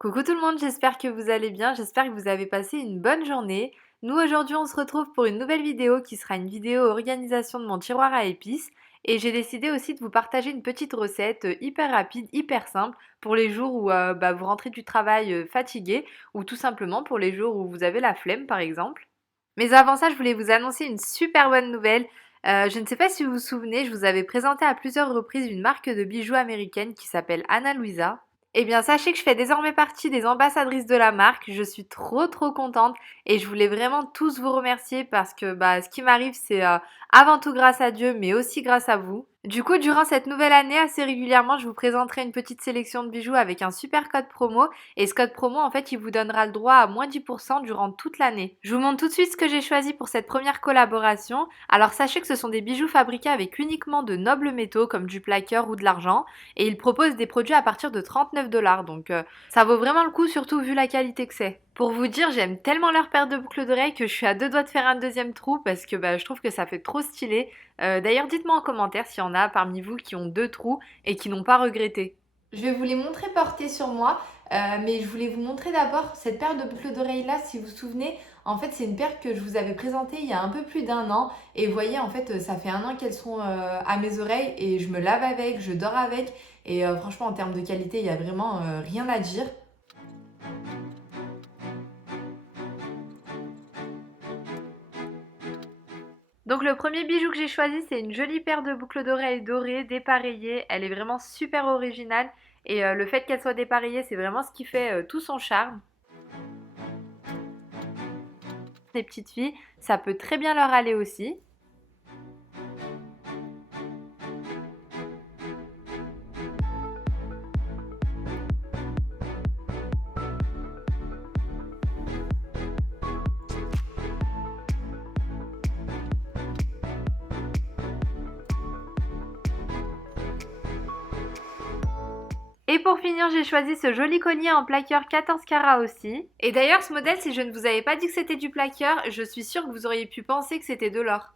Coucou tout le monde, j'espère que vous allez bien, j'espère que vous avez passé une bonne journée. Nous aujourd'hui on se retrouve pour une nouvelle vidéo qui sera une vidéo organisation de mon tiroir à épices et j'ai décidé aussi de vous partager une petite recette hyper rapide, hyper simple pour les jours où vous rentrez du travail fatigué ou tout simplement pour les jours où vous avez la flemme par exemple. Mais avant ça je voulais vous annoncer une super bonne nouvelle. Je ne sais pas si vous vous souvenez, je vous avais présenté à plusieurs reprises une marque de bijoux américaine qui s'appelle Ana Luisa. Eh bien, sachez que je fais désormais partie des ambassadrices de la marque. Je suis trop contente et je voulais vraiment tous vous remercier parce que ce qui m'arrive, c'est avant tout grâce à Dieu, mais aussi grâce à vous. Du coup, durant cette nouvelle année, assez régulièrement, je vous présenterai une petite sélection de bijoux avec un super code promo. Et ce code promo, en fait, il vous donnera le droit à moins 10% durant toute l'année. Je vous montre tout de suite ce que j'ai choisi pour cette première collaboration. Alors, sachez que ce sont des bijoux fabriqués avec uniquement de nobles métaux comme du plaqueur ou de l'argent. Et ils proposent des produits à partir de 39 $. Donc, ça vaut vraiment le coup, surtout vu la qualité que c'est. Pour vous dire, j'aime tellement leur paire de boucles d'oreilles que je suis à deux doigts de faire un deuxième trou parce que je trouve que ça fait trop stylé. D'ailleurs, dites-moi en commentaire s'il y en a parmi vous qui ont deux trous et qui n'ont pas regretté. Je vais vous les montrer portés sur moi, mais je voulais vous montrer d'abord cette paire de boucles d'oreilles là, si vous vous souvenez. En fait, c'est une paire que je vous avais présentée il y a un peu plus d'un an. Et vous voyez, en fait, ça fait un an qu'elles sont à mes oreilles et je me lave avec, je dors avec. Et franchement, en termes de qualité, il n'y a vraiment rien à dire. Donc le premier bijou que j'ai choisi, c'est une jolie paire de boucles d'oreilles dorées, dépareillées. Elle est vraiment super originale et le fait qu'elle soit dépareillée, c'est vraiment ce qui fait tout son charme. Les petites filles, ça peut très bien leur aller aussi. Et pour finir, j'ai choisi ce joli collier en plaqueur 14 carats aussi. Et d'ailleurs, ce modèle, si je ne vous avais pas dit que c'était du plaqueur, je suis sûre que vous auriez pu penser que c'était de l'or.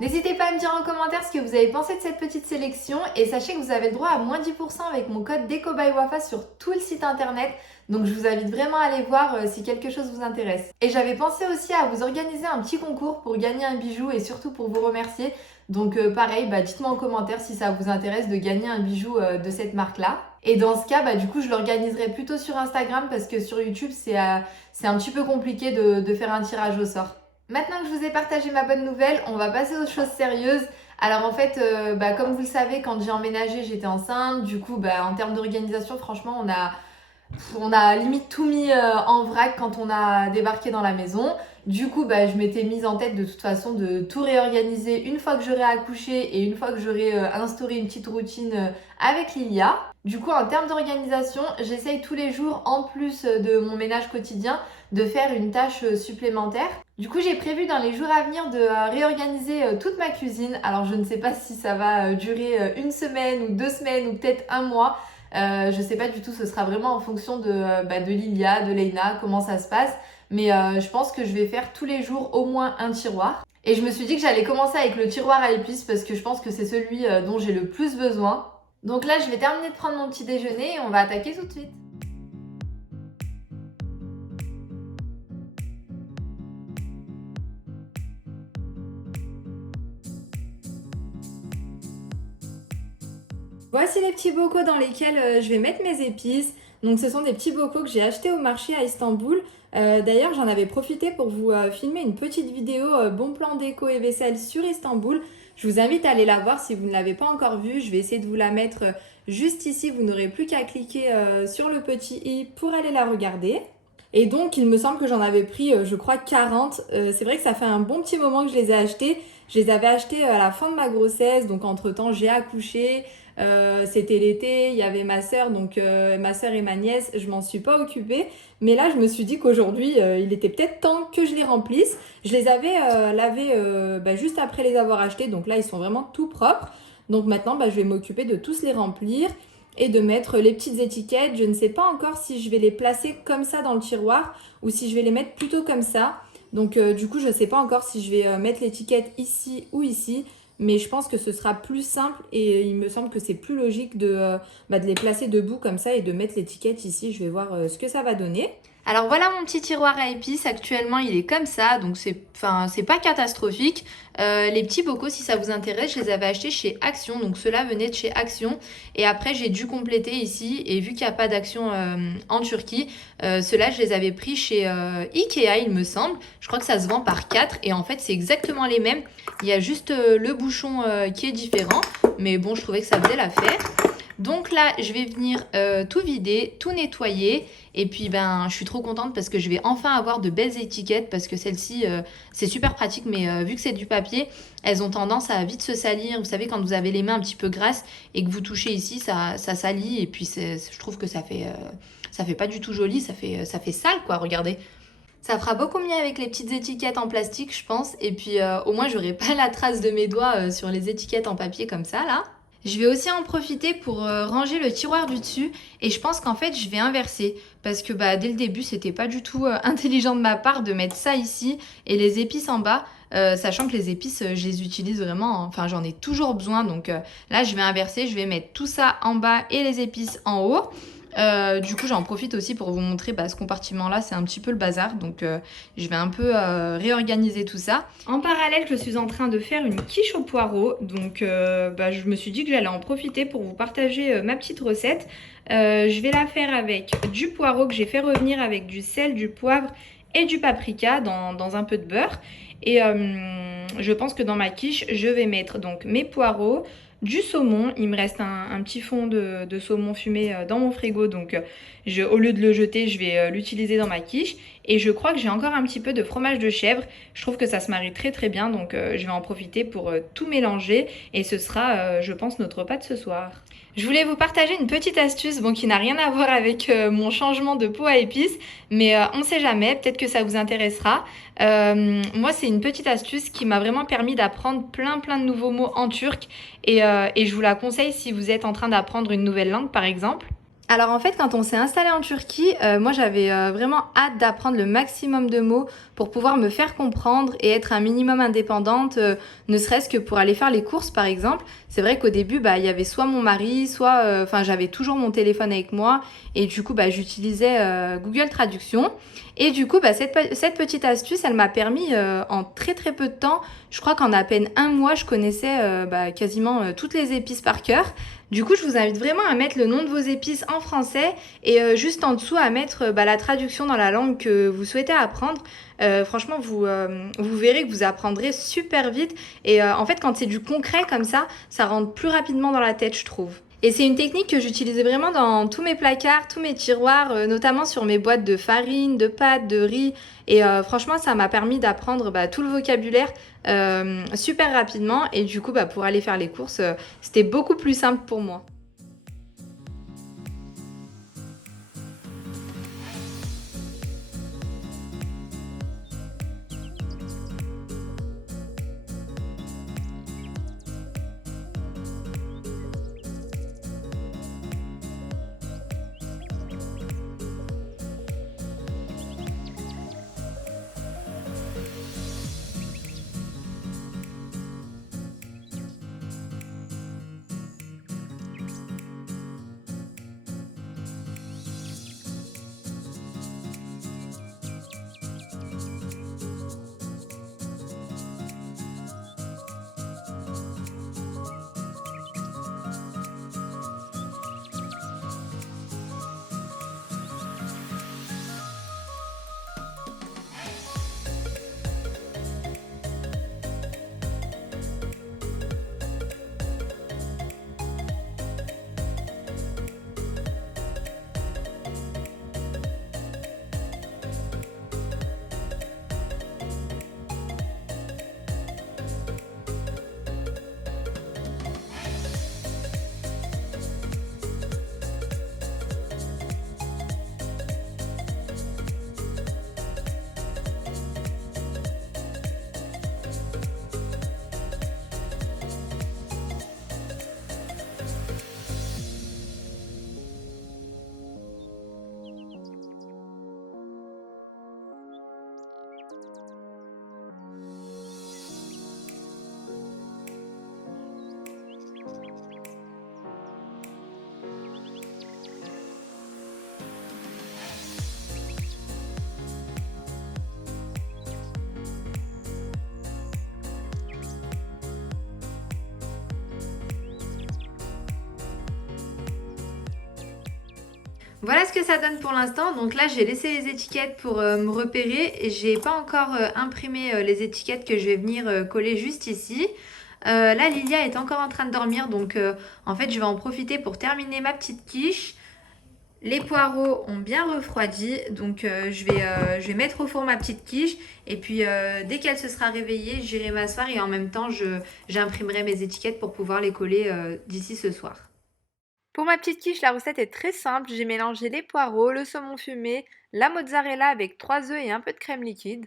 N'hésitez pas à me dire en commentaire ce que vous avez pensé de cette petite sélection et sachez que vous avez le droit à moins 10% avec mon code DECOBYWAFA sur tout le site internet. Donc je vous invite vraiment à aller voir si quelque chose vous intéresse. Et j'avais pensé aussi à vous organiser un petit concours pour gagner un bijou et surtout pour vous remercier. Donc pareil, dites-moi en commentaire si ça vous intéresse de gagner un bijou de cette marque-là. Et dans ce cas, du coup, je l'organiserai plutôt sur Instagram parce que sur YouTube, c'est un petit peu compliqué de faire un tirage au sort. Maintenant que je vous ai partagé ma bonne nouvelle, on va passer aux choses sérieuses. Alors en fait, comme vous le savez, quand j'ai emménagé, j'étais enceinte. Du coup, en termes d'organisation, franchement, on a limite tout mis en vrac quand on a débarqué dans la maison. Du coup, je m'étais mise en tête de toute façon de tout réorganiser une fois que j'aurai accouché et une fois que j'aurai instauré une petite routine avec Lilia. Du coup, en termes d'organisation, j'essaye tous les jours, en plus de mon ménage quotidien, de faire une tâche supplémentaire. Du coup, j'ai prévu dans les jours à venir de réorganiser toute ma cuisine. Alors, je ne sais pas si ça va durer une semaine ou 2 semaines ou peut-être un mois. Je sais pas du tout, ce sera vraiment en fonction de Lilia, de Leïna, comment ça se passe. Mais je pense que je vais faire tous les jours au moins un tiroir. Et je me suis dit que j'allais commencer avec le tiroir à épices parce que je pense que c'est celui dont j'ai le plus besoin. Donc là, je vais terminer de prendre mon petit déjeuner et on va attaquer tout de suite. Voici les petits bocaux dans lesquels je vais mettre mes épices. Donc ce sont des petits bocaux que j'ai achetés au marché à Istanbul. D'ailleurs, j'en avais profité pour vous filmer une petite vidéo bon plan déco et vaisselle sur Istanbul. Je vous invite à aller la voir si vous ne l'avez pas encore vue. Je vais essayer de vous la mettre juste ici. Vous n'aurez plus qu'à cliquer sur le petit i pour aller la regarder. Et donc, il me semble que j'en avais pris, je crois, 40. C'est vrai que ça fait un bon petit moment que je les ai achetés. Je les avais achetés à la fin de ma grossesse. Donc, entre-temps, j'ai accouché. C'était l'été, il y avait ma sœur, donc ma sœur et ma nièce, je m'en suis pas occupée. Mais là, je me suis dit qu'aujourd'hui, il était peut-être temps que je les remplisse. Je les avais lavés juste après les avoir achetés, donc là, ils sont vraiment tout propres. Donc maintenant, je vais m'occuper de tous les remplir et de mettre les petites étiquettes. Je ne sais pas encore si je vais les placer comme ça dans le tiroir ou si je vais les mettre plutôt comme ça. Donc du coup, je ne sais pas encore si je vais mettre l'étiquette ici ou ici. mais je pense que ce sera plus simple et il me semble que c'est plus logique de les placer debout comme ça et de mettre l'étiquette ici. Je vais voir ce que ça va donner. Alors voilà mon petit tiroir à épices, actuellement il est comme ça, donc c'est pas catastrophique. Les petits bocaux, si ça vous intéresse, je les avais achetés chez Action, donc ceux-là venaient de chez Action. Et après j'ai dû compléter ici, et vu qu'il n'y a pas d'Action en Turquie, ceux-là je les avais pris chez Ikea il me semble. Je crois que ça se vend par 4 et en fait c'est exactement les mêmes. Il y a juste le bouchon qui est différent, mais bon je trouvais que ça faisait l'affaire. Donc là, je vais venir tout vider, tout nettoyer. Et puis, ben, je suis trop contente parce que je vais enfin avoir de belles étiquettes parce que celles-ci, c'est super pratique. Mais vu que c'est du papier, elles ont tendance à vite se salir. Vous savez, quand vous avez les mains un petit peu grasses et que vous touchez ici, ça salit. Et puis, je trouve que ça fait pas du tout joli. Ça fait sale, quoi. Regardez. Ça fera beaucoup mieux avec les petites étiquettes en plastique, je pense. Et puis, au moins, j'aurai pas la trace de mes doigts sur les étiquettes en papier comme ça, là. Je vais aussi en profiter pour ranger le tiroir du dessus et je pense qu'en fait je vais inverser parce que bah, dès le début c'était pas du tout intelligent de ma part de mettre ça ici et les épices en bas, sachant que les épices je les utilise vraiment, enfin j'en ai toujours besoin donc là je vais inverser, je vais mettre tout ça en bas et les épices en haut. Du coup, j'en profite aussi pour vous montrer ce compartiment-là, c'est un petit peu le bazar. Donc, je vais un peu réorganiser tout ça. En parallèle, je suis en train de faire une quiche au poireau. Donc, je me suis dit que j'allais en profiter pour vous partager ma petite recette. Je vais la faire avec du poireau que j'ai fait revenir avec du sel, du poivre et du paprika dans un peu de beurre. Et je pense que dans ma quiche, je vais mettre donc mes poireaux, du saumon. Il me reste un petit fond de saumon fumé dans mon frigo. Donc, au lieu de le jeter, je vais l'utiliser dans ma quiche. Et je crois que j'ai encore un petit peu de fromage de chèvre. Je trouve que ça se marie très très bien. Donc, je vais en profiter pour tout mélanger. Et ce sera, je pense, notre repas de ce soir. Je voulais vous partager une petite astuce qui n'a rien à voir avec mon changement de pot à épices, mais on ne sait jamais, peut-être que ça vous intéressera. Moi, c'est une petite astuce qui m'a vraiment permis d'apprendre plein de nouveaux mots en turc et je vous la conseille si vous êtes en train d'apprendre une nouvelle langue, par exemple. Alors en fait, quand on s'est installé en Turquie, moi j'avais vraiment hâte d'apprendre le maximum de mots pour pouvoir me faire comprendre et être un minimum indépendante, ne serait-ce que pour aller faire les courses par exemple. C'est vrai qu'au début, il y avait soit mon mari, soit, j'avais toujours mon téléphone avec moi et du coup, j'utilisais Google Traduction. Et du coup, cette petite astuce, elle m'a permis en très très peu de temps, je crois qu'en à peine un mois, je connaissais quasiment toutes les épices par cœur. Du coup, je vous invite vraiment à mettre le nom de vos épices en français et juste en dessous à mettre la traduction dans la langue que vous souhaitez apprendre. Franchement, vous verrez que vous apprendrez super vite. Et en fait, quand c'est du concret comme ça rentre plus rapidement dans la tête, je trouve. Et c'est une technique que j'utilisais vraiment dans tous mes placards, tous mes tiroirs, notamment sur mes boîtes de farine, de pâtes, de riz. Et franchement, ça m'a permis d'apprendre tout le vocabulaire super rapidement. Et du coup, pour aller faire les courses, c'était beaucoup plus simple pour moi. Voilà ce que ça donne pour l'instant. Donc là, j'ai laissé les étiquettes pour me repérer et j'ai pas encore imprimé les étiquettes que je vais venir coller juste ici. Là, Lilia est encore en train de dormir, donc en fait, je vais en profiter pour terminer ma petite quiche. Les poireaux ont bien refroidi, donc je vais mettre au four ma petite quiche et puis dès qu'elle se sera réveillée, j'irai m'asseoir et en même temps, j'imprimerai mes étiquettes pour pouvoir les coller d'ici ce soir. Pour ma petite quiche, la recette est très simple. J'ai mélangé les poireaux, le saumon fumé, la mozzarella avec 3 œufs et un peu de crème liquide.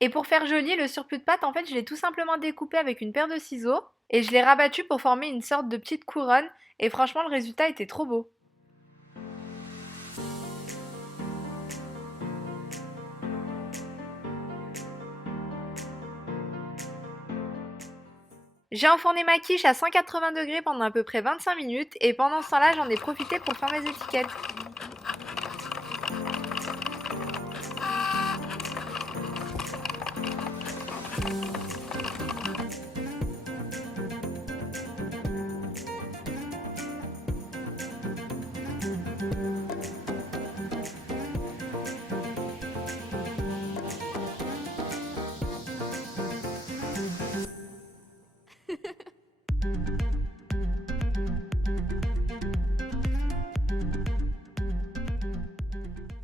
Et pour faire joli, le surplus de pâte, en fait, je l'ai tout simplement découpé avec une paire de ciseaux et je l'ai rabattu pour former une sorte de petite couronne. Et franchement, le résultat était trop beau. J'ai enfourné ma quiche à 180 degrés pendant à peu près 25 minutes et pendant ce temps-là, j'en ai profité pour faire mes étiquettes.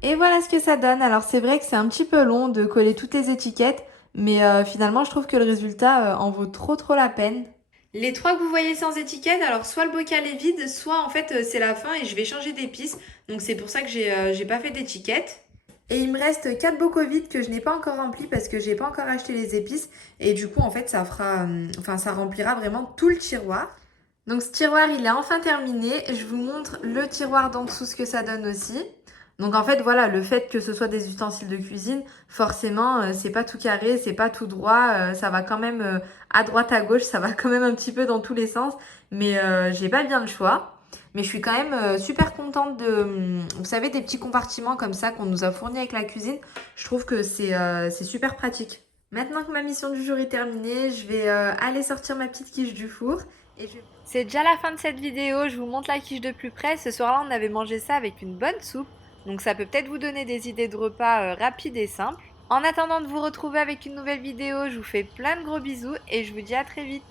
Et voilà ce que ça donne. Alors c'est vrai que c'est un petit peu long de coller toutes les étiquettes, mais finalement je trouve que le résultat en vaut trop la peine. Les trois que vous voyez sans étiquette, alors soit le bocal est vide, soit en fait c'est la fin et je vais changer d'épices. Donc c'est pour ça que j'ai pas fait d'étiquette. Et il me reste 4 bocaux vides que je n'ai pas encore remplis parce que j'ai pas encore acheté les épices. Et du coup en fait ça fera, enfin ça remplira vraiment tout le tiroir. Donc ce tiroir il est enfin terminé. Je vous montre le tiroir d'en dessous ce que ça donne aussi. Donc en fait voilà, le fait que ce soit des ustensiles de cuisine, forcément c'est pas tout carré, c'est pas tout droit, ça va quand même à droite à gauche, ça va quand même un petit peu dans tous les sens, mais j'ai pas bien le choix. Mais je suis quand même super contente de, vous savez, des petits compartiments comme ça qu'on nous a fournis avec la cuisine. Je trouve que c'est super pratique. Maintenant que ma mission du jour est terminée, je vais aller sortir ma petite quiche du four. C'est déjà la fin de cette vidéo, je vous montre la quiche de plus près. Ce soir-là, on avait mangé ça avec une bonne soupe. Donc ça peut peut-être vous donner des idées de repas rapides et simples. En attendant de vous retrouver avec une nouvelle vidéo, je vous fais plein de gros bisous et je vous dis à très vite.